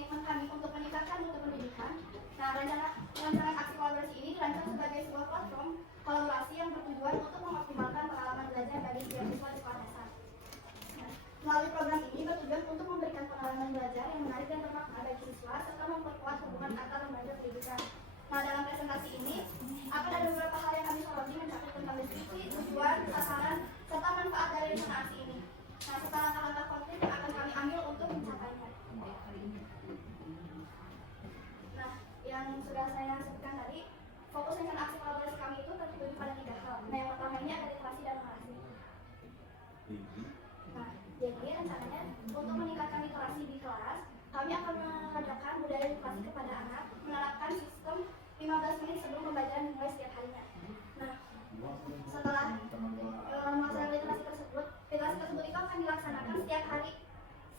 komitmen kami untuk meningkatkan mutu pendidikan. Nah, rancangan aksi kolaborasi ini dirancang sebagai sebuah platform kolaborasi yang bertujuan untuk mengoptimalkan pengalaman belajar bagi setiap siswa di sekolah dasar. Nah, melalui program ini bertujuan untuk memberikan pengalaman belajar yang menarik dan bermakna bagi siswa serta memperkuat hubungan antar lembaga pendidikan. Nah, dalam presentasi ini akan ada beberapa hal yang kami soroti mencakup tentang deskripsi, tujuan, sasaran, serta manfaat dari rencana aksi ini. Nah, serta langkah-langkah konkret yang akan kami ambil untuk mencapainya. Nah, yang sudah saya sebutkan tadi, fokus rencana aksi kolaborasi kami itu tertuju pada 3 hal. Nah, yang pertama ini ada literasi dan numerasi. Nah, jadi rencananya untuk meningkatkan literasi di kelas, kami akan mengajarkan budaya literasi kepada anak, menerapkan sistem 15 menit sebelum pembelajaran dimulai setiap harinya. Nah, setelah melaksanakan literasi tersebut itu akan dilaksanakan setiap hari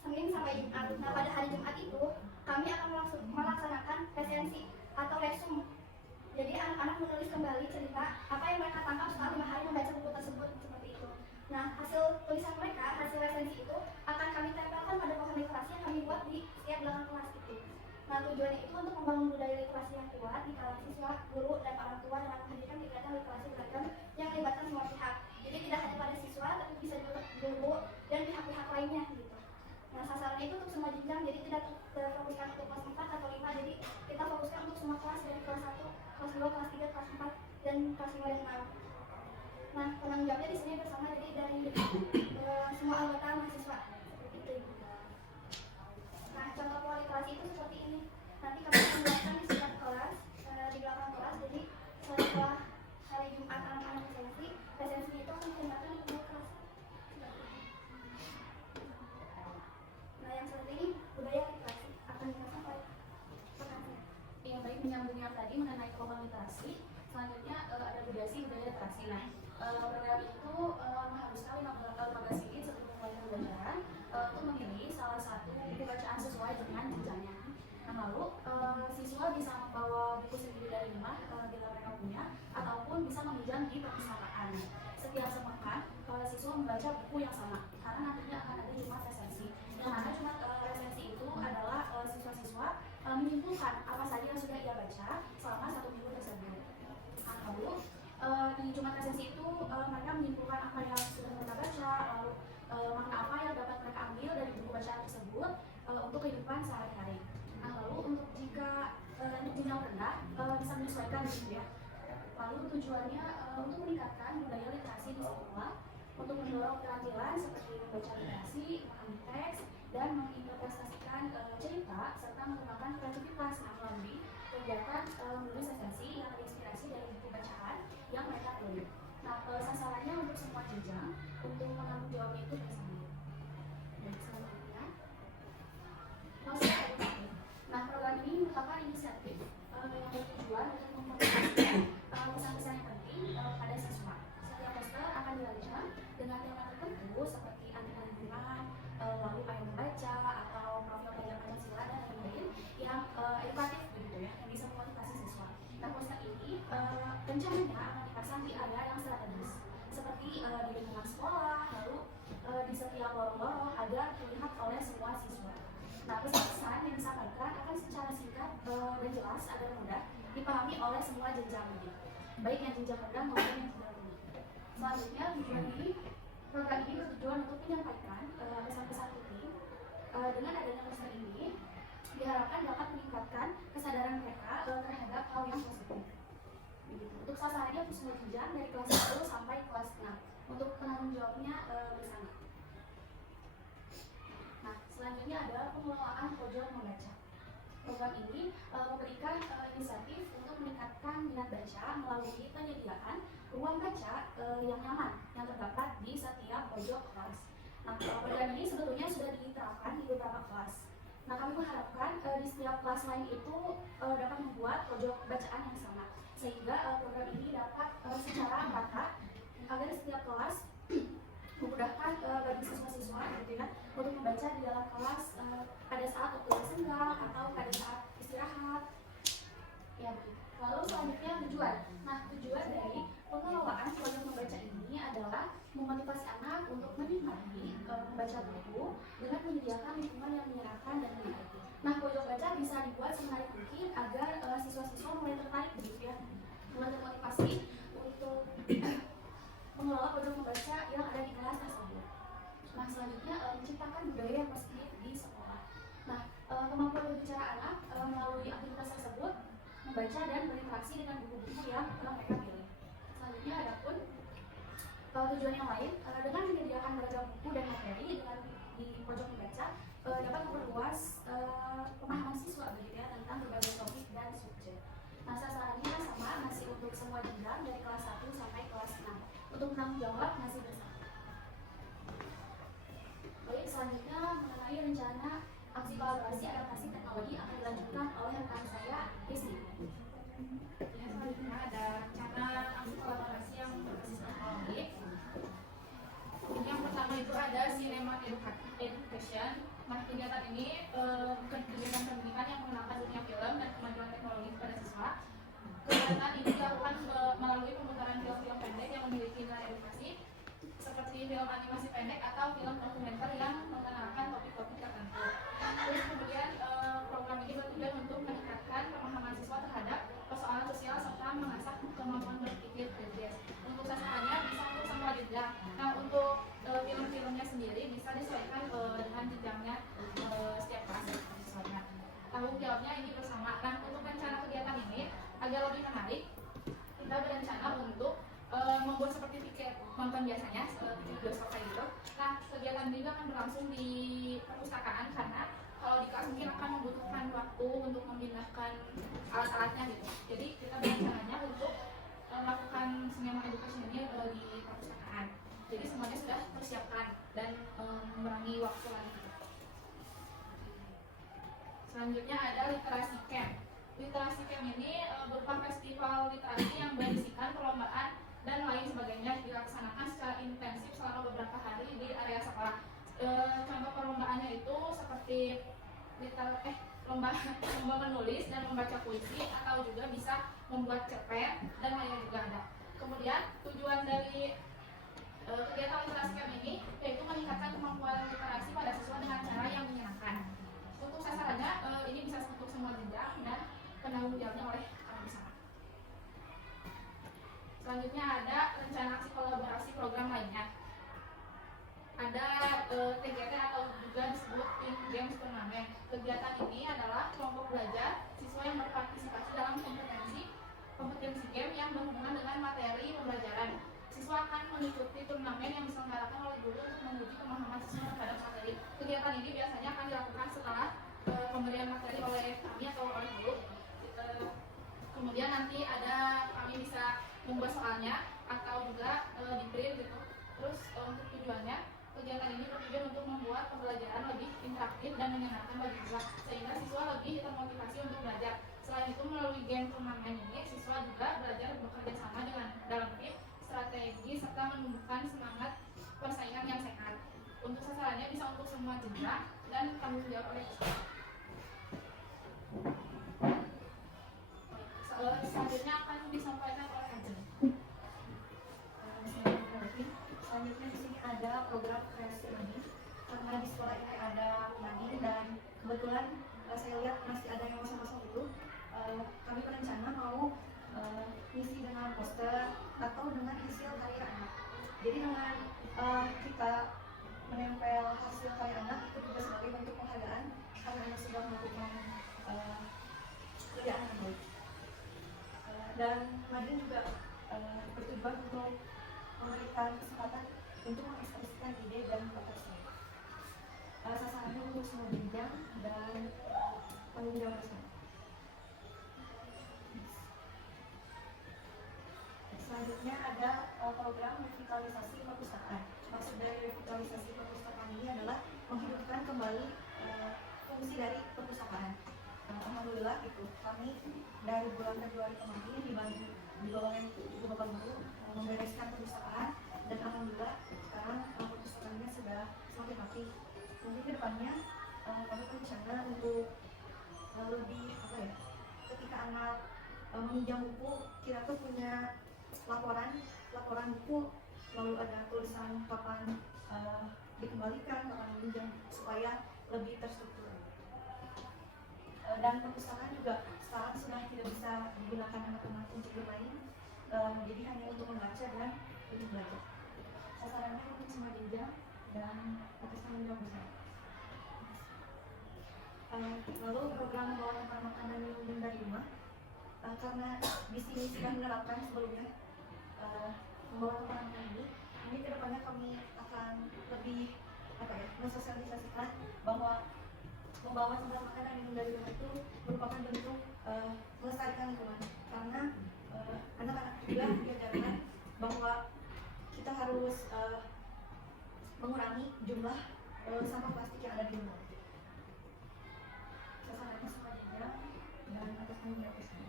Senin sampai Jumat. Nah, pada hari Jumat itu kami akan melaksanakan resensi atau resum. Jadi anak-anak menulis kembali cerita apa yang mereka tangkap setelah 5 hari membaca buku tersebut, seperti itu. Nah, hasil tulisan mereka, hasil resensi itu akan kami tempelkan pada pohon literasi yang kami buat di setiap belakang kelas itu. Nah, tujuannya itu untuk membangun budaya literasi yang kuat di kalangan siswa, guru, dan orang tua dengan menghadirkan kegiatan literasi beragam yang melibatkan semua pihak. Jadi tidak hanya pada siswa, tapi bisa juga guru dan pihak-pihak lainnya gitu. Nah, sasarannya itu untuk semua jenjang, jadi tidak terfokuskan untuk kelas 4 atau 5, jadi kita fokuskan untuk semua kelas dari kelas 1, kelas 2, kelas 3, kelas 4, dan kelas 5 dan 6. Nah, penanggung jawabnya di sini bersama jadi dari semua anggota mahasiswa seperti itu. Nah, contoh pola literasi itu seperti ini. Nanti kami akan buatkan di setiap kelas, di belakang kelas. Jadi setelah hari Jumat anak-anak resensinya itu akan dikenalkan di kedua kelas. Nah, yang seperti ini budaya literasi akan dikasih oleh pekannya. Yang baik, menyambung yang tadi mengenai kelompok literasi. Selanjutnya ada budaya literasi. Nah, program itu mengharuskan 15 menit sebelum mulai pembelajaran untuk memilih salah satu buku bacaan sesuai dengan jenjangnya. Nah, lalu siswa bisa membawa buku sendiri dari rumah bila mereka punya, ataupun bisa meminjam di perpustakaan. Setiap sepekan siswa membaca buku yang sama, karena nantinya akan ada Jumat resensi. Yang mana Jumat resensi itu adalah siswa-siswa menyimpulkan apa saja yang sudah ia baca selama 1 minggu tersebut. Nah, lalu di Jumat resensi itu mereka menyimpulkan apa yang sudah mereka baca, lalu makna apa yang dapat mereka ambil dari buku bacaan tersebut untuk kehidupan sehari-hari. Nah, lalu untuk jenjang rendah bisa menyesuaikan gitu ya. Lalu tujuannya untuk meningkatkan budaya literasi di sekolah, untuk mendorong keterampilan seperti membaca literasi, memahami teks, dan menginterpretasikan cerita serta mengembangkan kreativitas. Nah, melalui kegiatan menulis resensi yang terinspirasi dari buku bacaan yang mereka tulis. Nah, sasarannya untuk semua jenjang, untuk menanggung jawabnya itu bersama. Dan selanjutnya, nah, program ini merupakan inisiatif yang bertujuan untuk memperkenalkan pesan-pesan yang penting pada siswa. Setiap poster akan dirancang dengan tema tertentu seperti anti lingkungan, lalu payung membaca, atau profil pelajar Pancasila dan lain-lain yang edukatif begitu ya, yang bisa memotivasi siswa. Nah, poster ini rencananya akan dipasang di area yang strategis seperti di lingkungan sekolah, lalu di setiap lorong-lorong agar terlihat oleh semua siswa. Nah, pesan-pesan yang disampaikan akan secara singkat dan jelas agar mudah dipahami oleh semua jenjang ini, baik yang jenjang rendah maupun yang jenjang tinggi. Selanjutnya, program ini bertujuan untuk menyampaikan pesan-pesan penting. Dengan adanya poster ini, diharapkan dapat meningkatkan kesadaran mereka terhadap hal yang positif. Begitu. Untuk sasarannya untuk semua jenjang dari kelas 1 sampai kelas 6. Untuk penanggung jawabnya bersama. Nah, selanjutnya adalah pengelolaan pojok membaca. Program ini memberikan inisiatif untuk meningkatkan minat baca melalui penyediaan ruang baca yang nyaman yang terdapat di setiap pojok kelas. Nah, program ini sebetulnya sudah diterapkan di beberapa kelas. Nah, kami mengharapkan di setiap kelas lain itu dapat membuat pojok bacaan yang sama, sehingga program ini dapat secara merata agar setiap kelas memudahkan bagi siswa-siswa gitu ya untuk membaca di dalam kelas pada saat waktu senggang atau pada saat istirahat ya begitu. Lalu selanjutnya tujuan. Nah, tujuan dari pengelolaan pojok membaca ini adalah memotivasi anak untuk menikmati membaca buku dengan menyediakan lingkungan yang menyenangkan dan menarik. Nah, pojok baca bisa dibuat semenarik mungkin agar siswa-siswa mulai tertarik begitu ya, mulai termotivasi untuk mengelola produk membaca yang ada di kelas tersebut. Nah, selanjutnya menciptakan budaya yang positif di sekolah. Nah, kemampuan berbicara anak melalui aktivitas tersebut membaca dan berinteraksi dengan buku-buku yang telah mereka pilih. Selanjutnya ada pun tujuan yang lain dengan menyediakan beragam buku dan materi dengan di pojok membaca dapat memperluas pemahaman siswa begitu ya tentang berbagai topik dan subjek. Nah, sasarannya sama, masih untuk semua jenjang dari kelas 1 sampai kelas 6. Untuk tanggung jawab masih bersama. Baik, selanjutnya mengenai rencana aksi kolaborasi adaptasi teknologi akan dilanjutkan oleh rekan saya, Desi. Ya, selanjutnya ada rencana aksi kolaborasi yang berbasis teknologi. Yang pertama itu ada Cinema Education. Nah, kegiatan ini bukan kegiatan pendidikan yang mengenalkan dunia film dan kemajuan teknologi kepada siswa. Kegiatan ini dilakukan melalui pemutaran film-film pendek yang memiliki nilai edukasi, seperti film animasi pendek atau film dokumenter yang mengenalkan topik-topik tertentu. Terus kemudian program ini bertujuan untuk meningkatkan pemahaman siswa terhadap persoalan sosial serta mengasah kemampuan berpikir kritis. Untuk sasarannya bisa untuk semua jenjang. Nah, untuk film-filmnya sendiri bisa disesuaikan dengan jenjangnya setiap kelas siswanya. Tanggung jawabnya ini bersama. Nah, untuk rencana kegiatan ini agar lebih menarik, kita berencana untuk membuat seperti tiket nonton biasanya, tiket bioskop kayak gitu. Nah, kegiatan ini akan berlangsung di perpustakaan karena kalau di kelas mungkin akan membutuhkan waktu untuk memindahkan alat-alatnya gitu. Jadi kita berencananya untuk melakukan sinema edukasi ini di perpustakaan. Jadi semuanya sudah tersiapkan dan mengurangi waktu lagi. Selanjutnya ada literasi camp. Literasi camp ini berupa festival literasi yang berisikan perlombaan dan lain sebagainya dilaksanakan secara intensif selama beberapa hari di area sekolah. Contoh perlombaannya itu seperti lomba menulis dan membaca puisi atau juga bisa membuat cerpen dan lainnya juga ada. Kemudian tujuan dari kegiatan literasi camp ini yaitu meningkatkan kemampuan literasi pada siswa dengan cara yang menyenangkan. Untuk sasarannya ini bisa untuk semua jenjang dan penanggung jawabnya oleh kami bersama. Selanjutnya ada rencana aksi kolaborasi program lainnya. Ada TGT atau juga disebut Team Games Turnamen. Kegiatan ini adalah kelompok belajar siswa yang berpartisipasi dalam kompetensi game yang berhubungan dengan materi pembelajaran. Siswa akan mengikuti turnamen yang diselenggarakan oleh guru untuk menguji pemahaman siswa terhadap materi. Kegiatan ini biasanya akan dilakukan setelah pemberian materi oleh kami atau oleh guru. Kemudian nanti ada kami bisa membuat soalnya atau juga di print gitu. Terus untuk tujuannya kegiatan ini bertujuan untuk membuat pembelajaran lebih interaktif dan menyenangkan bagi siswa sehingga siswa lebih termotivasi untuk belajar. Selain itu melalui game turnamen ini siswa juga belajar bekerja sama dengan dalam tim, strategi serta menumbuhkan semangat persaingan yang sehat. Untuk sasarannya bisa untuk semua jenjang dan tanggung jawab oleh siswa. Selanjutnya akan disampaikan oleh Ajeng. Selanjutnya di sini ada program kreasi Nadine. Karena di sekolah ini ada Nadine dan kebetulan saya lihat masih ada yang kosong-kosong itu. Kami berencana mau ngisi dengan poster atau dengan hasil karya anak. Jadi dengan kita menempel hasil karya anak itu juga sebagai bentuk penghargaan karena anak sudah melakukan kerjaan yang baik. Dan Nadine juga bertujuan untuk memberikan kesempatan untuk mengekspresikan ide dan potensi. Sasarannya untuk semua jenjang dan tanggung jawab bersama. Selanjutnya ada program revitalisasi perpustakaan. Maksud dari revitalisasi perpustakaan ini adalah menghidupkan kembali fungsi dari perpustakaan. Alhamdulillah itu kami dari bulan Februari kemarin dibantu di bawah Ibu Bapak Guru membereskan perpustakaan dan alhamdulillah sekarang perpustakaannya sudah semakin rapi. Mungkin kedepannya kami berencana untuk lebih ketika anak meminjam buku kita tuh punya laporan buku lalu ada tulisan kapan dikembalikan, kapan meminjam supaya lebih terstruktur. dan perpustakaan juga sekarang sudah tidak bisa digunakan anak-anak untuk bermain, jadi hanya untuk membaca dan untuk belajar. Sasarannya untuk semua jenjang dan atas tanggung jawab besar. Lalu program membawa tempat makan dan minum dari rumah, karena di sini sudah menerapkan sebelumnya membawa tempat makan ini kedepannya kami akan lebih mensosialisasikan bahwa membawa tempat makan dan minum dari rumah itu merupakan bentuk melestarikan lingkungan, karena anak-anak juga diajarkan bahwa kita harus mengurangi jumlah sampah plastik yang ada di rumah. Sasarannya semua jenjang dan atas tanggung jawab besar.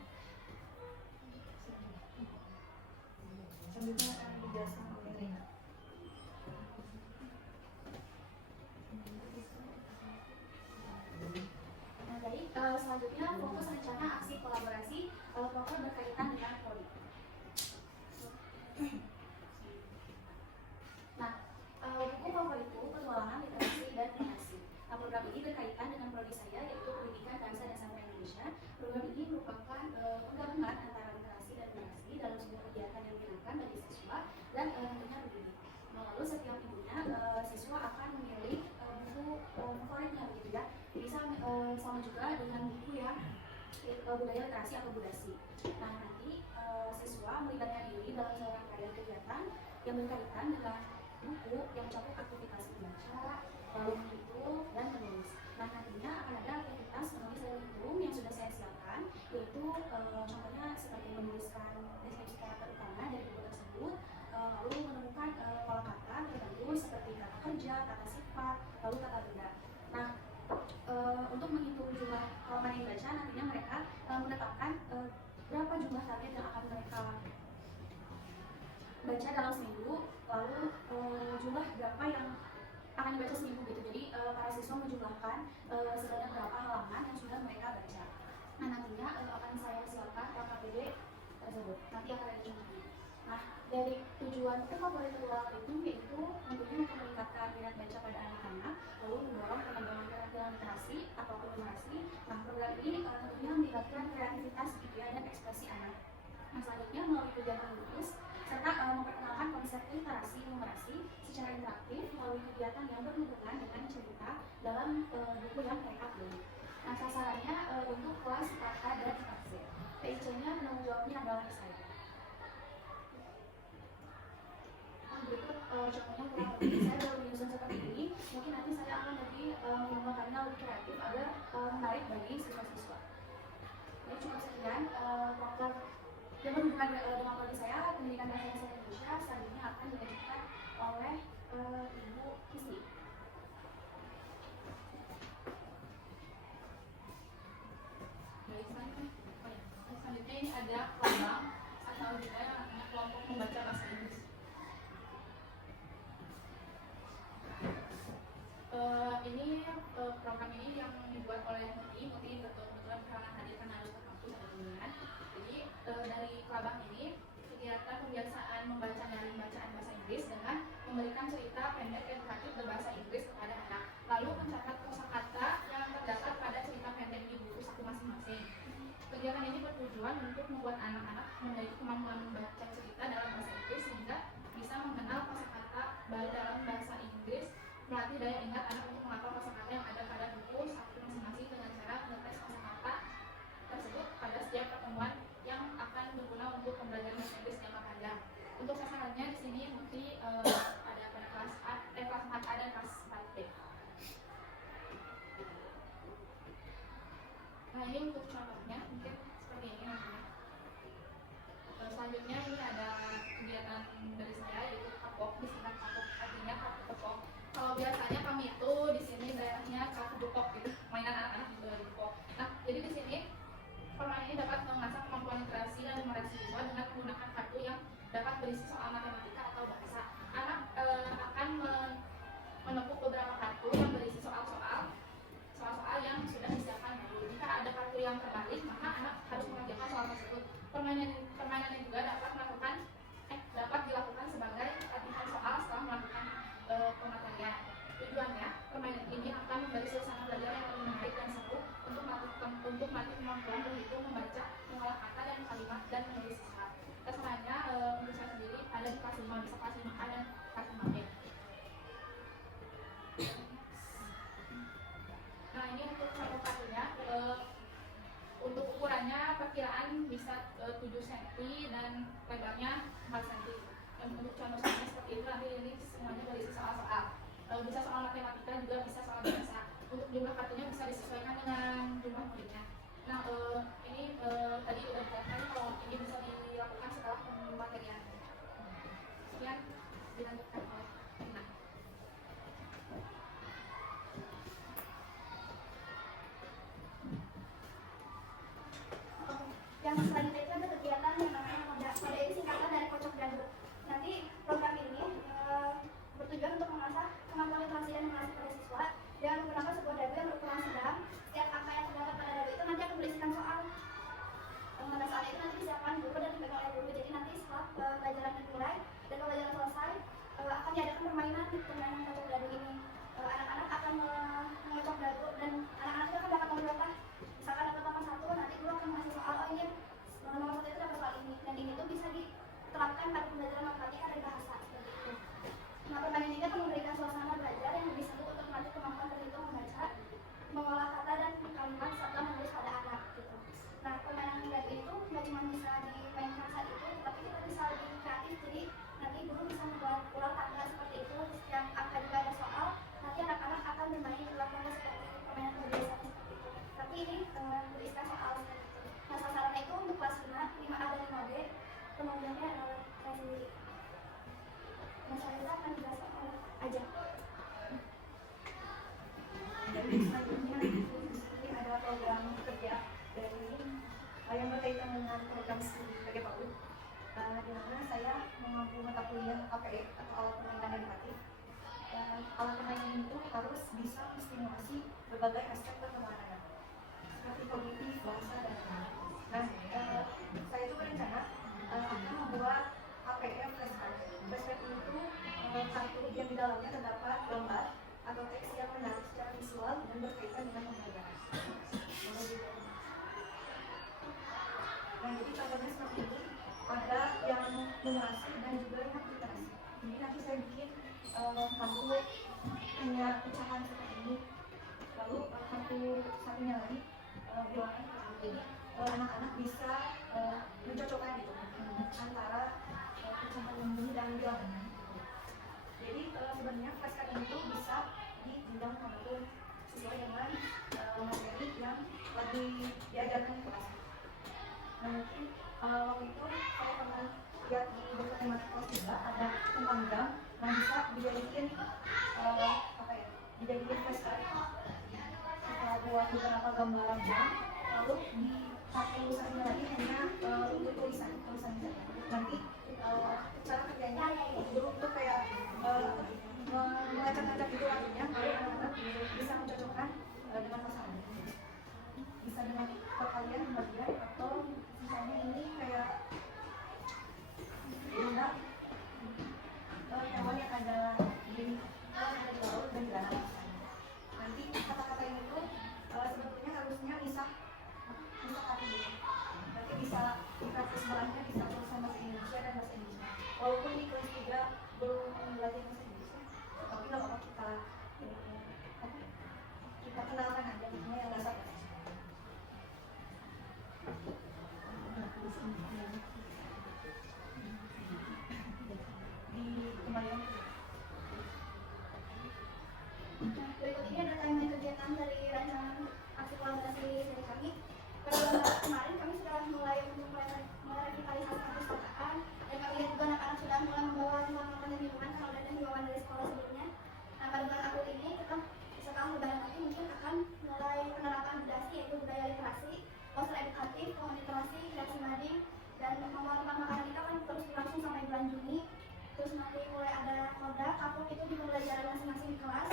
Selanjutnya akan dijelaskan oleh Rina. Nah, baik, selanjutnya fokus rencana aksi kolaborasi proker berkaitan dengan prodi. Nah, buku favoritku Petualangan Literasi dan Literasi. Nah, program ini berkaitan dengan prodi saya, yaitu Pendidikan Bahasa dan Sastra Indonesia. Program ini merupakan penggabungan antara literasi dan literasi dalam sebuah kegiatan yang menyenangkan bagi siswa dan tentunya pendidik. Nah, lalu setiap minggunya siswa akan memilih buku favoritnya begitu ya. Bisa sama juga dengan buku yang budaya literasi atau budasi. Nah, nanti siswa melibatkan diri dalam serangkaian kegiatan yang berkaitan dengan buku yang mencakup aktivitas membaca, lalu menghitung, dan menulis. Nah, nantinya akan ada aktivitas menulis dan menghitung yang sudah saya siapkan, yaitu contohnya seperti menuliskan deskripsi karakter utama dari buku tersebut, lalu menemukan pola kata tertentu seperti kata kerja, kata sifat, lalu kata benda. Nah, untuk menghitung jumlah halaman yang dibaca, nantinya mereka menetapkan berapa jumlah target yang akan mereka baca dalam seminggu, lalu jumlah berapa yang akan dibaca seminggu gitu. Jadi para siswa menjumlahkan sebanyak berapa halaman yang sudah mereka baca. Nah, nantinya akan saya siapkan LKPD tersebut. Nanti akan ada jumlahnya. Nah, dari tujuan favorit petualangan itu yaitu tentunya untuk meningkatkan minat baca pada anak-anak, lalu mendorong pengembangan keterampilan literasi atau literasi. Nah, program ini tentunya melibatkan kreativitas, ide dan ekspresi anak. Nah, selanjutnya melalui kegiatan menulis serta memperkenalkan konsep literasi numerasi secara interaktif melalui kegiatan yang berhubungan dengan cerita dalam buku yang mereka pilih. Nah, sasarannya untuk kelas 4A dan 4C. PIC-nya penanggung jawabnya adalah saya. Berikut contohnya kurang lebih saya baru menyusun seperti ini. Mungkin nanti saya akan lebih mengembangkannya lebih kreatif agar menarik bagi siswa-siswa. Ya, cukup sekian proker yang berhubungan dengan prodi saya, Pendidikan Bahasa dan Sastra Indonesia. Selanjutnya akan dilanjutkan oleh Ibu Kisli. Baik, selanjutnya ini ada kelompok atau juga kelompok membaca bahasa Inggris. Ini program ini yang dibuat oleh Muti kebetulan karena hadir karena harus ke kampus ada kunjungan. Jadi dari kelompok ini kegiatan pembiasaan membaca dan bacaan bahasa Inggris dengan memberikan cerita pendek edukatif berbahasa Inggris kepada anak, lalu mencatat kosakata yang terdapat pada cerita pendek di buku saku masing-masing. Kegiatan ini bertujuan untuk membuat anak-anak memiliki kemampuan membaca cerita dalam bahasa Inggris sehingga bisa mengenal kosakata baru dalam bahasa Inggris, melatih daya ingat anak untuk menghafal kosakata yang ada pada buku saku masing-masing dengan cara mengetes kosakata tersebut pada setiap pertemuan yang akan berguna untuk pembelajaran bahasa Inggris jangka panjang. Untuk sasarannya di sini mungkin ada pada kelas A, kelas 4A dan kelas 4B. Nah, ini untuk contohnya mungkin seperti ini nantinya. Selanjutnya ini ada kegiatan dari saya yaitu kapok, disingkat kapok, artinya kartu kepok. Kalau biasanya kami itu di sini daerahnya kartu kepok gitu, mainan anak-anak di kepok. Nah, jadi di sini permainan ini dapat mengasah kemampuan literasi dan numerasi siswa dengan menggunakan kartu yang dapat berisi soal matematika atau bahasa. Anak akan menepuk beberapa kartu yang berisi soal-soal yang sudah disiapkan dulu. Jika ada kartu yang terbalik, maka anak harus mengerjakan soal tersebut. Permainan ini juga dapat dilakukan sebagai latihan soal setelah melakukan pematerian. untuk melatih kemampuan berhitung, membaca, mengolah kata dan kalimat, dan menulis siswa. Terserahnya untuk saya sendiri ada di kelas 5, bisa kelas 5A dan kelas 5B. Nah ini untuk sampel kartunya, untuk ukurannya perkiraan bisa 7 cm dan lebarnya 4 cm. Untuk contohnya seperti itu, nanti ini semuanya berisi soal-soal. Bisa soal matematika, juga bisa soal bahasa. Untuk jumlah kartunya bisa disesuaikan dengan jumlah muridnya. Nah ini tadi udah dikatakan kalau ini bisa dilakukan setelah pematerian. Sekian dilanjutkan oleh Ina. Yang selanjutnya itu ada kegiatan yang namanya Koda. Koda ini singkatan dari kocok dadu. Nanti program ini bertujuan untuk mengasah kemampuan literasi dan numerasi pada siswa dengan menggunakan sebuah dadu yang berukuran sedang. Setiap angka yang terdapat pada dadu itu nanti akan berisikan soal. Pada saat itu nanti disiapkan guru dan dipegang oleh guru. Jadi nanti setelah pelajaran dimulai dan pelajaran selesai akan diadakan permainan kocok dadu ini. Anak-anak akan mengocok dadu dan anak-anak itu akan dapat beberapa. Misalkan dapat nomor 1, nanti guru akan mengasih soal, oh ini nomor 1 itu dapat soal ini, dan ini tuh bisa diterapkan pada pembelajaran matematika dan bahasa seperti itu. Nah, permainan ini akan memberikan suasana belajar yang lebih seru untuk melatih kemampuan berhitung, membaca, mengolah kata dan kalimat serta menulis pada anak gitu. Nah, permainan dadu itu nggak cuma bisa dimainkan saat itu, tapi kita bisa lebih kreatif. Jadi nanti guru bisa membuat ulang tangga seperti itu. Setiap angka juga ada soal, nanti anak-anak akan bermain ulang tangga seperti permainan kebiasaan seperti itu. Tapi ini berisikan soal seperti itu. Nah, sasarannya itu untuk kelas 5A dan 5B. Penunjangnya adalah saya sendiri. Nah, saya akan dijelaskan oleh Ajak. Jadi selanjutnya ini ada program kerja dari yang berkaitan dengan program studi PGPAUD, di mana saya mengambil mata kuliah APE atau alat permainan edukatif. Alat permainan itu harus bisa menstimulasi berbagai aspek perkembangan anak, seperti kognitif, bahasa, dan lain-lain. Nah, saya itu berencana akan membuat APE flashcard. Flashcard itu kartu yang di dalamnya terdapat gambar atau teks yang menarik secara visual dan berkaitan dengan pembelajaran. Nah, jadi contohnya seperti ini, ada yang numerasi dan juga yang literasi. Jadi nanti saya bikin kartu punya pecahan seperti ini, lalu kartu satunya lagi bilangan. Jadi anak-anak bisa mencocokkan gitu antara pecahan yang ini dan bilangan. Jadi sebenarnya flashcard itu bisa dijenjang maupun sesuai dengan materi yang lagi diajarkan di kelas. Nah, mungkin waktu itu saya pernah lihat di buku tematik kelas juga ada tentang jam yang bisa dijadikan dijadikan flashcard. Kita buat beberapa gambaran jam, lalu di satu satunya lagi hanya untuk tulisan saja. Nanti cara kerjanya untuk kayak mengacak-acak itu artinya lalu anak-anak bisa mencocokkan dengan pasangan, bisa dengan perkalian bagian atau misalnya ini kayak benda hewan yang ada di laut dan di danau. Nanti kata-kata ini tuh sebetulnya harusnya bisa kata dulu. Nanti bisa di kartu sebelahnya bisa tulisan bahasa Indonesia dan bahasa Indonesia. Walaupun di kelas 3 belum belajar bahasa Indonesia, tapi nggak apa-apa kita kenalkan aja yang dasar. Di kembalian. Nah, berikut ini ada timeline kegiatan dari rancangan aksi kolaborasi dari kami. Pada bulan kemarin kami sudah mulai merevitalisasi perpustakaan, dan kami lihat juga anak-anak sudah mulai membawa makanan dan minuman kalau ada himbauan dari sekolah sebelumnya. Nah, pada bulan April ini kita setelah lebaran nanti mungkin akan mulai penerapan budasi, yaitu budaya literasi, poster edukatif, pohon literasi, kreasi mading, dan membawa tempat makanan kita akan terus berlangsung sampai bulan Juni. Terus nanti mulai ada koda, kapok itu dimulai jalan masing-masing di kelas.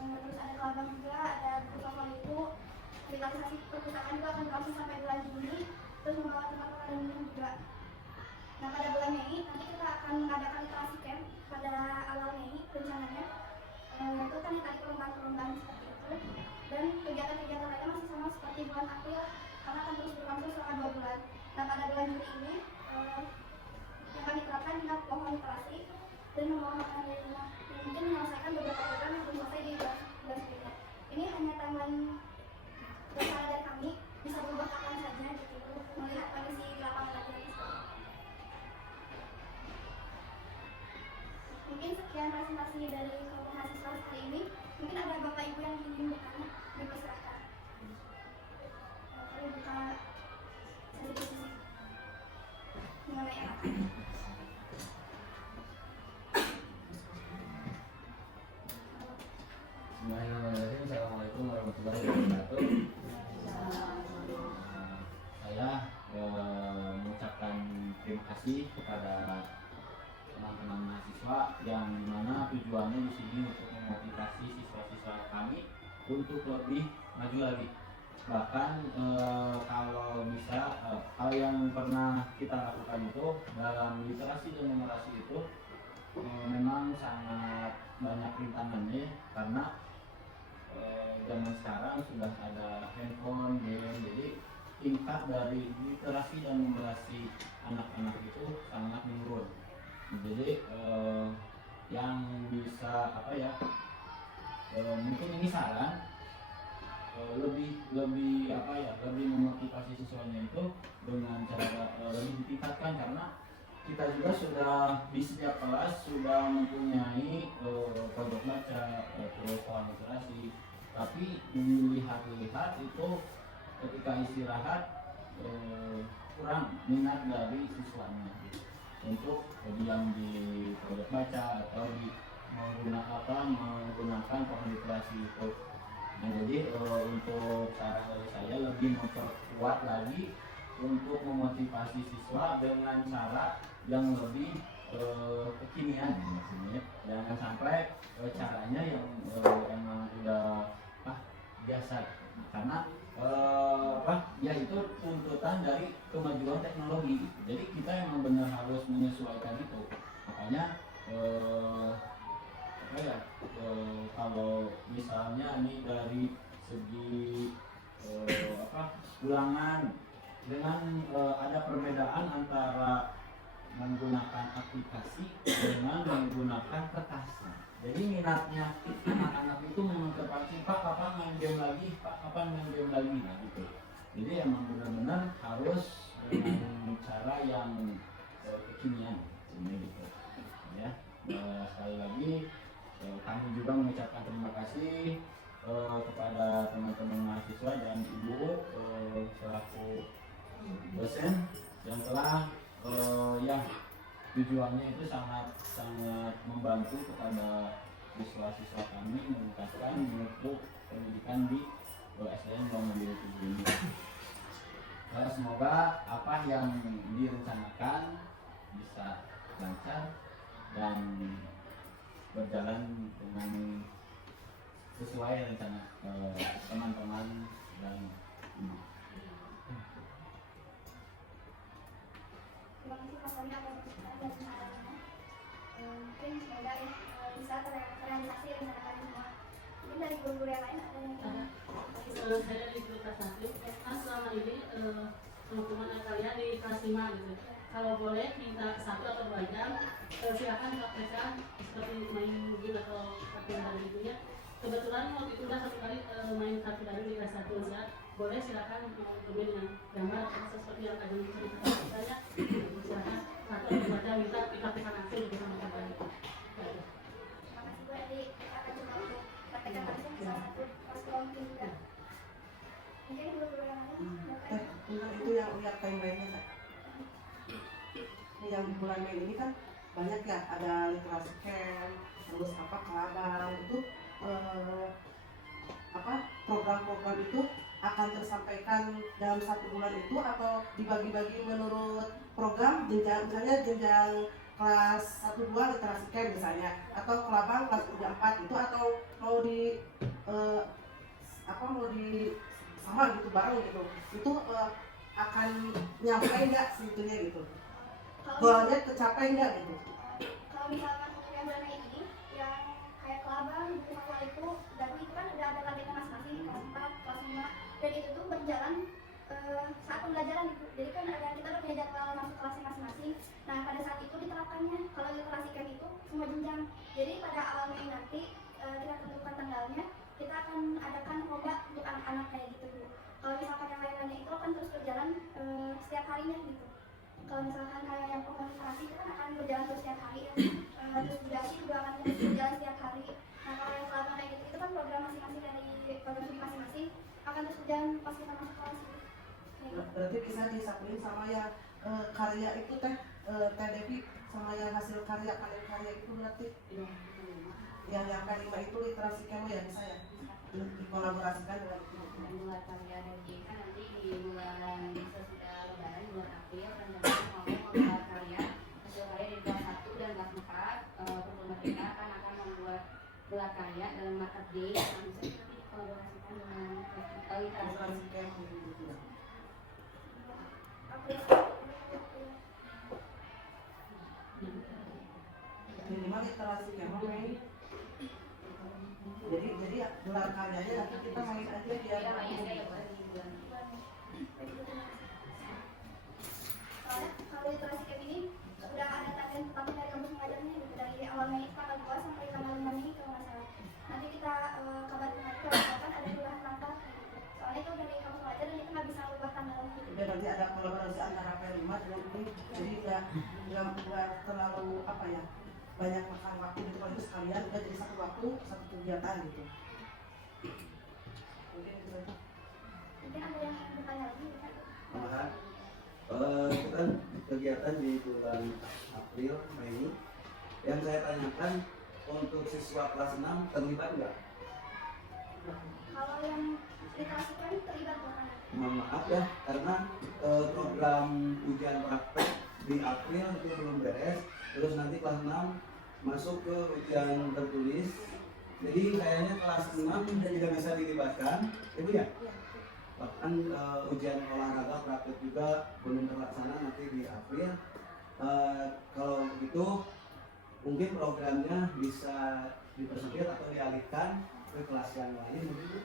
Terus ada kelabang juga, ada buku toko itu, revitalisasi perpustakaan juga akan berlangsung sampai bulan Juni. Terus membawa tempat makanan dan minum juga. Nah, pada bulan Mei nanti kita akan mengadakan literasi camp pada awal Mei rencananya. Itu kan tadi perlombaan-perlombaan seperti itu. Dan kegiatan-kegiatan lainnya masih sama seperti bulan April. karena akan terus berlangsung selama 2 bulan. Nah, pada bulan Juli ini yang kami terapkan adalah pohon literasi dan membawa makanan dari rumah yang mungkin menyelesaikan beberapa program yang belum selesai di bulan sebelumnya. Ini hanya timeline rencana dari kami, bisa berubah kapan saja gitu, melihat kondisi di lapangan lagi dan sebagainya. Mungkin sekian presentasi dari kelompok mahasiswa kali ini. Mungkin ada bapak ibu yang ingin bertanya, dipersilakan. Kami buka sesi diskusi mengenai apa? Bismillahirrahmanirrahim. Assalamualaikum warahmatullahi wabarakatuh. Saya mengucapkan terima kasih kepada teman-teman mahasiswa yang dimana tujuannya di sini untuk memotivasi siswa-siswa kami untuk lebih maju lagi. Bahkan kalau bisa hal yang pernah kita lakukan itu dalam literasi dan numerasi itu memang sangat banyak rintangannya karena zaman sekarang sudah ada handphone, game, jadi tingkat dari literasi dan numerasi anak-anak itu sangat menurun. Jadi yang bisa mungkin ini saran lebih memotivasi siswanya itu dengan cara lebih ditingkatkan, karena kita juga sudah di setiap kelas sudah mempunyai pojok baca, terus pohon literasi, tapi dilihat-lihat itu ketika istirahat kurang minat dari siswanya untuk diam di pojok baca atau menggunakan pohon literasi itu. Nah, jadi untuk saran dari saya lebih memperkuat lagi untuk memotivasi siswa dengan cara yang lebih kekinian maksudnya. Jangan sampai caranya yang emang udah biasa, karena ya itu tuntutan dari kemajuan teknologi. Jadi kita emang benar harus menyesuaikan itu. Makanya kalau misalnya nih dari segi ulangan dengan ada perbedaan antara menggunakan aplikasi dengan menggunakan kertas. Jadi minatnya anak-anak itu memang terpacu, Pak kapan main game lagi, Pak kapan main game lagi, nah gitu. Jadi emang benar-benar harus dengan cara yang kekinian gitu. Ya, sekali lagi kami juga mengucapkan terima kasih kepada teman-teman mahasiswa dan ibu selaku dosen yang telah tujuannya itu sangat membantu kepada siswa-siswa kami meningkatkan mutu pendidikan di SDN Muhammadiyah ini. Semoga apa yang direncanakan bisa lancar dan berjalan dengan sesuai rencana teman-teman dan ibu. Terima kasih Pak Soni atas dan sarannya. Mungkin semoga ya bisa terrealisasi rencana kami semua. Mungkin dari guru-guru yang lain ada yang Saya dari kelas 1, kan selama ini teman-teman kalian di kelas 5 gitu. Kalau boleh minta 1 atau 2 jam, silakan praktekkan seperti main game atau kartu dari gitu ya. Kebetulan waktu itu udah 1 kali main kartu dari di kelas 1 ya. Boleh silakan coba dengan gambar seperti yang tadi ceritakan saya. Silakan 1 atau 2 jam minta dipraktekkan langsung di sama kalian. terima kasih Bu Edi, kita akan coba untuk praktekkan langsung di salah satu kelas mungkin juga. Mungkin guru-guru yang lain Itu yang lihat timeline-nya. Yang di bulan Mei ini kan banyak ya, ada literasi camp, terus kelabang itu program-program itu akan tersampaikan dalam 1 bulan itu atau dibagi-bagi menurut program jenjang, misalnya jenjang kelas 1-2 literasi camp misalnya, atau kelabang kelas 3-4 itu, atau mau di sama gitu bareng gitu, itu akan nyampe nggak sebetulnya gitu, goalnya tercapai nggak gitu. kalau misalkan untuk yang bulan Mei ini yang kayak kelabang, buku manual itu berarti itu kan udah ada targetnya masing-masing kelas 4, kelas 5, dan itu tuh berjalan saat pembelajaran gitu. Jadi kan ada kita udah punya jadwal masuk kelasnya masing-masing. Nah pada saat itu diterapkannya kalau literasi camp itu semua jenjang. Jadi pada awal Mei nanti kita tentukan tanggalnya, kita akan adakan lomba untuk anak-anak kayak gitu Bu. Kalau misalkan yang lain-lainnya itu akan terus berjalan setiap harinya gitu. Kalau misalkan kayak yang program literasi itu kan akan berjalan terus setiap hari ya. Terus budasi juga akan terus berjalan setiap hari. Nah kalau yang pelajaran kayak gitu itu kan program masing-masing dari program studi masing-masing akan terus berjalan pas kita masuk kelas gitu. Berarti bisa disatuin sama yang karya itu teh Devi, sama yang hasil karya itu berarti yang K5 itu literasi kamu ya bisa ya dikolaborasikan dengan itu. Buat karya Devi kan nanti di bulan sesudah lebaran bulan April rencananya mau membuat karya hasil karya di kelas 1 dan kelas 4 Pertemuan Merdeka kan akan membuat gelar karya dalam market day yang bisa kita dikolaborasikan dengan literasi Literasi camp gitu ya. Minimal literasi camp jadi gelar karyanya nanti kita main aja biar ya mainnya ya buat di bulan Kalau literasi camp ini sudah ada tagline tepatnya dari kampus mengajarnya gitu, dari awal Mei tanggal 2 sampai tanggal 5 Mei kalau nggak salah. Nanti kita kabarin lagi kalau misalkan ada perubahan tanggal gitu. Soalnya itu dari kampus mengajar dan kita nggak bisa ubah tanggalnya gitu. dan nanti ada kolaborasi antara P5 dengan ini jadi nggak terlalu apa ya banyak makan waktu gitu kalau itu sekalian udah jadi satu waktu satu kegiatan gitu. Mungkin itu aja. Mungkin ada yang bertanya lagi Pak? Tambahan, itu kan kegiatan di bulan April, Mei. Yang saya tanyakan untuk siswa kelas 6 terlibat nggak? Kalau yang literasi camp terlibat bukan? Mohon maaf ya, karena program ujian praktek di April itu belum beres. Terus nanti kelas 6 masuk ke ujian tertulis. Jadi kayaknya kelas 6 tidak bisa dilibatkan, Ibu ya? Bahkan ujian olahraga praktek juga belum terlaksana nanti di April. Kalau begitu mungkin programnya bisa dipersempit atau dialihkan ke kelas yang lain begitu.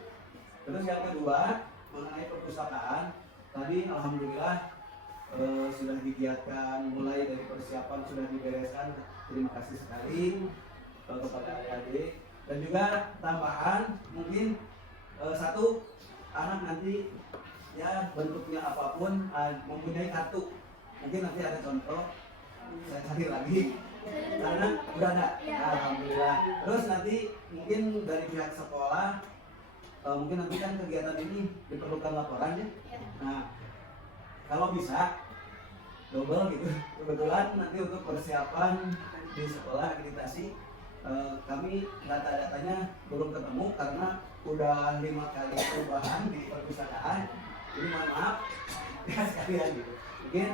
Terus yang kedua mengenai perpustakaan, tadi alhamdulillah sudah digiatkan, mulai dari persiapan sudah dibereskan. Terima kasih sekali kepada adik-adik. Dan juga tambahan mungkin satu anak nanti ya bentuknya apapun mempunyai kartu. Mungkin nanti ada contoh, saya cari lagi karena udah ada, alhamdulillah. Terus nanti mungkin dari pihak sekolah mungkin nanti kan kegiatan ini diperlukan laporan ya. Nah kalau bisa double gitu. Kebetulan nanti untuk persiapan di sekolah akreditasi kami data-datanya belum ketemu karena udah 5 kali perubahan di perpustakaan. Jadi mohon maaf ya sekalian gitu. Mungkin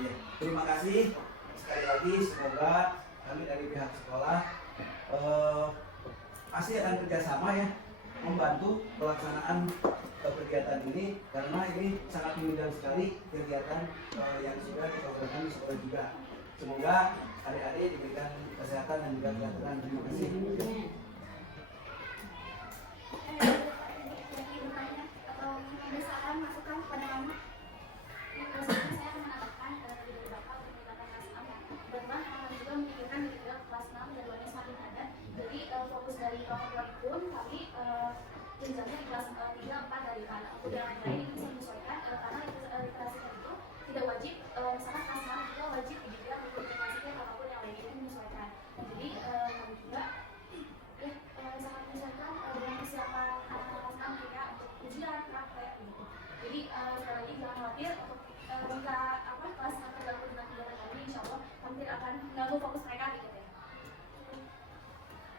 ya, terima kasih sekali lagi, semoga kami dari pihak sekolah pasti akan kerjasama ya membantu pelaksanaan kegiatan ini karena ini sangat menunjang sekali kegiatan yang sudah diprogramkan di sekolah juga. Semoga adik-adik diberikan kesehatan dan juga kesejahteraan. Terima kasih. Atau ada saran masukan kepada kami? Saya akan menambahkan dari Bapak untuk meningkatkan kelas 6 ya. Kebetulan kami juga memikirkan di kelas 6 jadwalnya semakin padat. Jadi fokus dari program pun kami jenjangnya di kelas 3, 4 dari mana. Kemudian yang lain ini bisa menyesuaikan karena literasi itu tidak wajib, misalkan kelas 6 juga wajib gitu ya untuk literasi apapun yang lainnya itu menyesuaikan. Nah, jadi kami juga ya sangat menyesuaikan dengan persiapan anak-anak kelas 6 kita untuk ujian praktek gitu. Jadi sekali lagi jangan khawatir untuk jika kelas 6 terganggu dengan kegiatan kami, insya Allah kami tidak akan mengganggu fokus mereka gitu ya.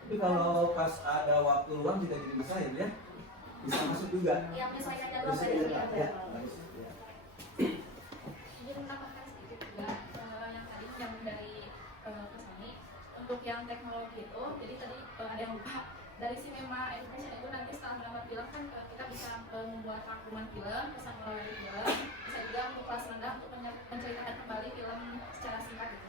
Tapi kalau pas ada waktu luang tidak jadi masalah ya, bisa masuk juga. Yang menyesuaikan jadwal Bisa dari ya, dia. ya. Jadi menambahkan sedikit juga yang tadi yang dari Kesani untuk yang teknologi itu, jadi tadi ada yang lupa dari Cinema Education itu nanti setelah mendapat film kan kita bisa membuat rangkuman film, pesan melalui film, bisa juga untuk kelas rendah untuk menceritakan kembali film secara singkat gitu.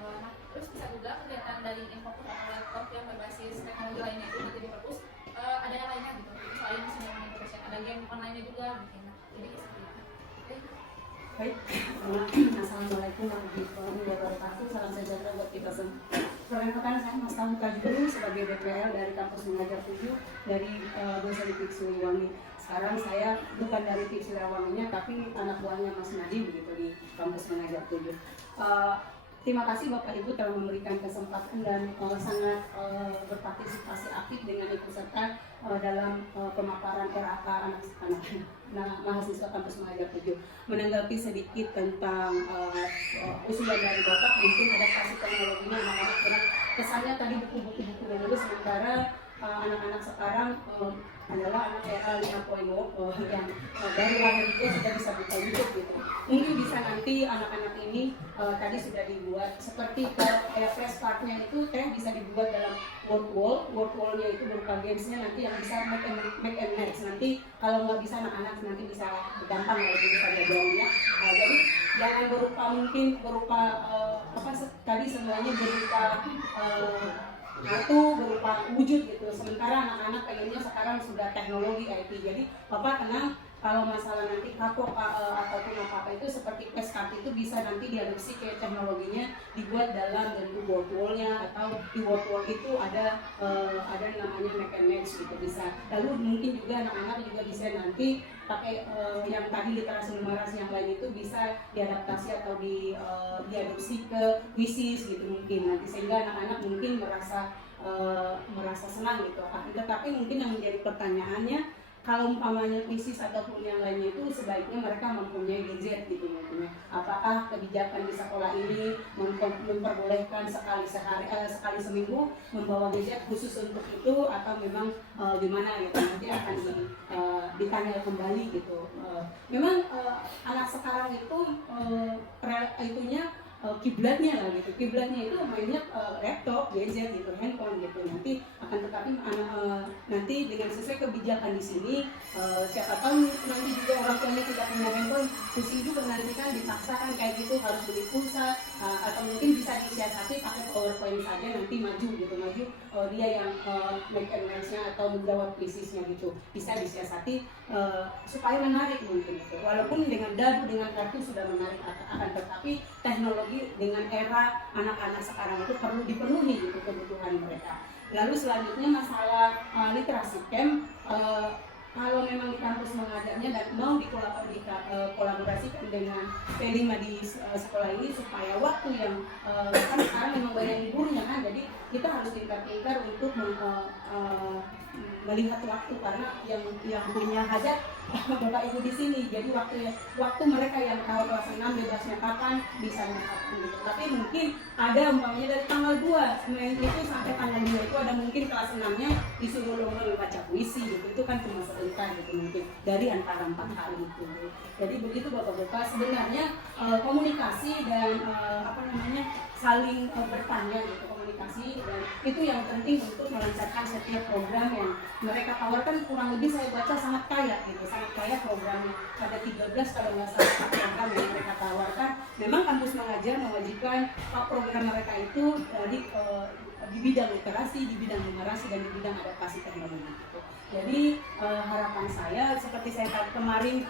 Nah, terus bisa juga kegiatan dari Infokus atau laptop yang berbasis teknologi lainnya itu nanti di perpus ada yang lainnya gitu. Selain Cinema Education ada game online-nya juga mungkin. Jadi seperti itu. Baik, Assalamualaikum warahmatullahi wabarakatuh. Salam sejahtera buat kita semua. Perkenalkan, saya Mas Tamka dulu sebagai DPL dari Kampus Mengajar 7 dari dosen FIK Siliwangi. Sekarang saya bukan dari FIK Siliwanginya, tapi anak buahnya Mas Nadiem begitu di Kampus Mengajar 7. Terima kasih Bapak Ibu telah memberikan kesempatan dan sangat berpartisipasi aktif dengan ikut serta dalam pemaparan RAK anak-anak mahasiswa Kampus Mengajar 7. Menanggapi sedikit tentang usulan dari Bapak, mungkin adaptasi teknologinya anak-anak kurang kesannya tadi buku-buku dulu, sementara anak-anak sekarang adalah anak era 5.0 yang baru lahir itu sudah bisa buka YouTube gitu. Mungkin bisa nanti anak-anak ini tadi sudah dibuat seperti flash card-nya itu bisa dibuat dalam word wall-nya itu berupa gamesnya nanti yang bisa make and match. Nanti kalau nggak bisa anak-anak nanti bisa gampang lah itu bisa jauhnya. Jadi jangan berupa tadi semuanya berupa kartu berupa wujud gitu, sementara anak-anak pengennya sekarang sudah teknologi IT. Jadi Bapak tenang, kalau masalah nanti kapok ataupun apa itu seperti card itu bisa nanti diadopsi ke teknologinya, dibuat dalam bentuk word wall-nya, atau di word wall itu ada namanya make and match gitu bisa. Lalu mungkin juga anak-anak juga bisa nanti pakai yang tadi literasi numerasi yang lain itu bisa diadaptasi atau diadopsi ke wishes gitu mungkin nanti, sehingga anak-anak mungkin merasa senang gitu. Tetapi mungkin yang menjadi pertanyaannya, kalau umpamanya krisis ataupun yang lainnya itu sebaiknya mereka mempunyai gadget gitu mungkin. Apakah kebijakan di sekolah ini memperbolehkan sekali seminggu membawa gadget khusus untuk itu, atau memang gimana gitu, nanti akan ditanya kembali gitu. Memang anak sekarang itu kiblatnya lah gitu, kiblatnya itu mainnya laptop, gadget gitu, handphone gitu. Nanti akan tetapi nanti dengan sesuai kebijakan di sini, siapa tahu nanti juga orang tuanya tidak punya handphone, di sini juga nanti kan dipaksakan kayak gitu harus beli pulsa, atau mungkin bisa disiasati pakai PowerPoint saja, nanti maju dia yang make and match-nya atau menjawab krisisnya gitu, bisa disiasati supaya menarik mungkin gitu. Walaupun dengan dadu dengan kartu sudah menarik, akan tetapi teknologi dengan era anak-anak sekarang itu perlu dipenuhi gitu kebutuhan mereka. Lalu selanjutnya masalah literasi camp, kalau memang di kampus mengajarnya dan mau dikolaborasikan dengan P5 di sekolah ini supaya waktu yang kan sekarang memang banyak liburnya kan, jadi kita harus pintar-pintar untuk melihat waktu, karena yang punya hajat Bapak Ibu di sini. Jadi waktu mereka yang tahu kelas 6 bebasnya kapan bisa menyatakan gitu. Tapi mungkin ada umpamanya dari tanggal 2 Senin itu sampai tanggal 2 itu ada mungkin kelas 6-nya disuruh lomba baca puisi gitu. Itu kan cuma sebentar gitu mungkin dari antara 4 hari itu. Jadi begitu Bapak-bapak, sebenarnya komunikasi dan saling bertanya gitu, komunikasi, dan itu yang penting untuk melancarkan setiap program yang mereka tawarkan. Kurang lebih saya baca sangat kaya gitu, sangat kaya programnya. Ada 13 kalau nggak salah program yang mereka tawarkan. Memang kampus mengajar mewajibkan program mereka itu di bidang literasi, di bidang numerasi, dan di bidang adaptasi teknologi gitu. Jadi harapan saya seperti saya tahu kemarin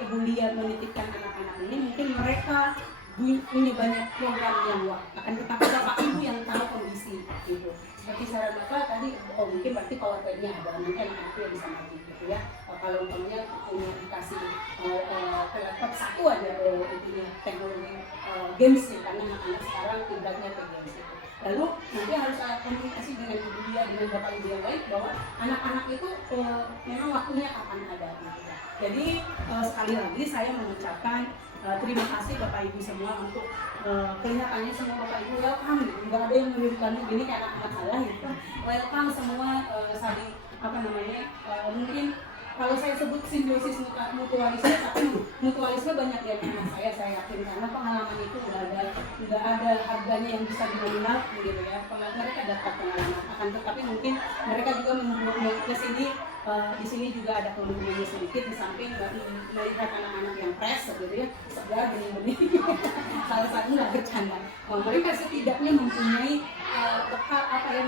kebulian menitipkan anak-anak ini, mungkin mereka punya banyak program yang akan tetapi Bapak Ibu yang tahu kondisi gitu. Seperti saran Bapak tadi, mungkin berarti PowerPoint-nya ada, mungkin anak-anak yang bisa ngerti gitu ya. Kalau umpamanya punya dikasih laptop satu aja intinya teknologi games ya, karena anak-anak sekarang tinggalnya ke games itu. Lalu nanti harus komunikasi dengan ibu dia, dengan Bapak Ibu yang baik, bahwa anak-anak itu memang waktunya kapan ada gitu ya. Jadi sekali lagi saya mengucapkan terima kasih Bapak Ibu semua untuk kelihatannya semua Bapak Ibu welcome, nggak ada yang menyebutkan begini kayak anak-anak saya gitu. Welcome semua, saling mungkin kalau saya sebut simbiosis mutualisme, tapi mutualisme banyak di anak saya yakin, karena pengalaman itu udah ada harganya yang bisa dinominal gitu ya. Mereka dapat pengalaman, akan tetapi mungkin mereka juga menghubungi ke sini. Di sini juga ada keuntungannya sedikit, di samping melihat anak-anak yang fresh gitu ya, segar benih-benih. Salah satu nggak bercanda. Mereka setidaknya mempunyai bekal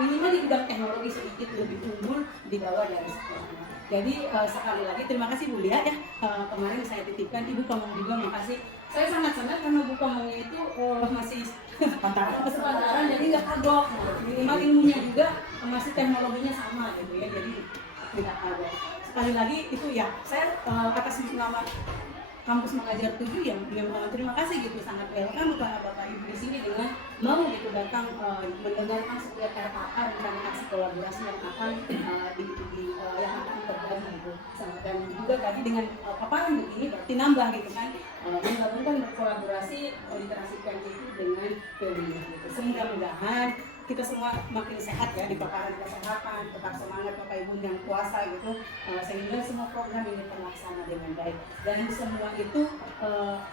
minimal di bidang teknologi sedikit lebih unggul di bawah dari sekolah. Jadi sekali lagi terima kasih Bu Lia ya, kemarin saya titipkan Ibu Pamong juga makasih. Saya sangat senang karena Bu Pamongnya itu masih sepantaran jadi nggak kagok, minimal ilmunya juga masih teknologinya sama gitu ya, jadi tidak kagok. Sekali lagi itu ya saya atas nama Kampus Mengajar 7 yang terima kasih gitu, sangat welcome kepada Bapak Ibu di sini dengan mau gitu datang mendengarkan setiap RKA rencana aksi kolaborasi yang akan yang akan terjadi gitu. Dan juga tadi dengan paparan begini berarti nambah gitu kan, menggabungkan berkolaborasi literasi PNJ itu dengan PWI gitu. Semoga-mudahan kita semua makin sehat ya di paparan kesehatan, tetap semangat Bapak Ibu yang puasa gitu, sehingga semua program ini terlaksana dengan baik. Dan semua itu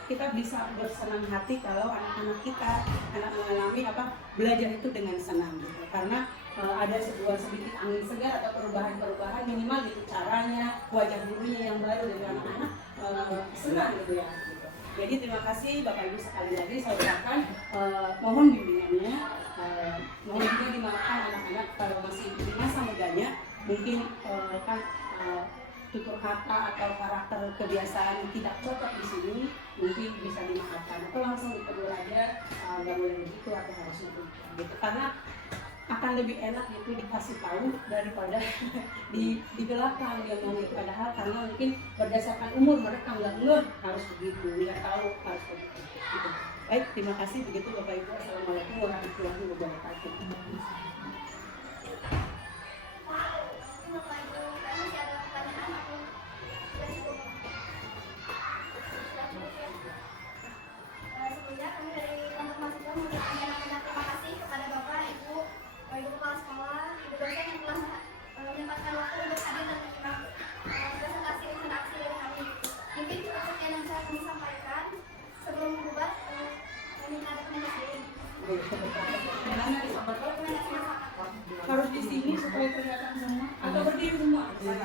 kita bisa bersenang hati kalau anak-anak kita mengalami belajar itu dengan senang gitu. Karena ada sebuah sedikit angin segar atau perubahan-perubahan minimal gitu, caranya, wajah gurunya yang baru dari anak-anak senang gitu ya. Gitu. Jadi terima kasih Bapak Ibu sekali lagi saya ucapkan mohon bimbingannya. Mohon juga dimaafkan anak-anak kalau masih di masa mudanya mungkin tutur kata atau karakter kebiasaan tidak cocok di sini, mungkin bisa dimaafkan atau langsung ditegur aja, nggak boleh begitu atau harus gitu, karena akan lebih enak gitu dikasih tahu daripada di belakang dia mau itu, padahal karena mungkin berdasarkan umur mereka nggak harus begitu, nggak tahu harus begitu gitu. Baik, terima kasih begitu Bapak Ibu. Assalamualaikum warahmatullahi wabarakatuh. Bapak Ibu, masih ada pertanyaan atau sudah cukup? Sebelumnya kami dari kelompok mahasiswa mengucapkan terima kasih kepada Bapak, Ibu Kepala Sekolah, Ibu dosen yang telah menyempatkan waktu untuk hadir dan menyimak presentasi aksi dari kami. Mungkin cukup sekian yang saya ingin sampaikan. Sebelum berubah, ada penjelasan. Harus di sini supaya kelihatan semua atau berdiri semua? Saya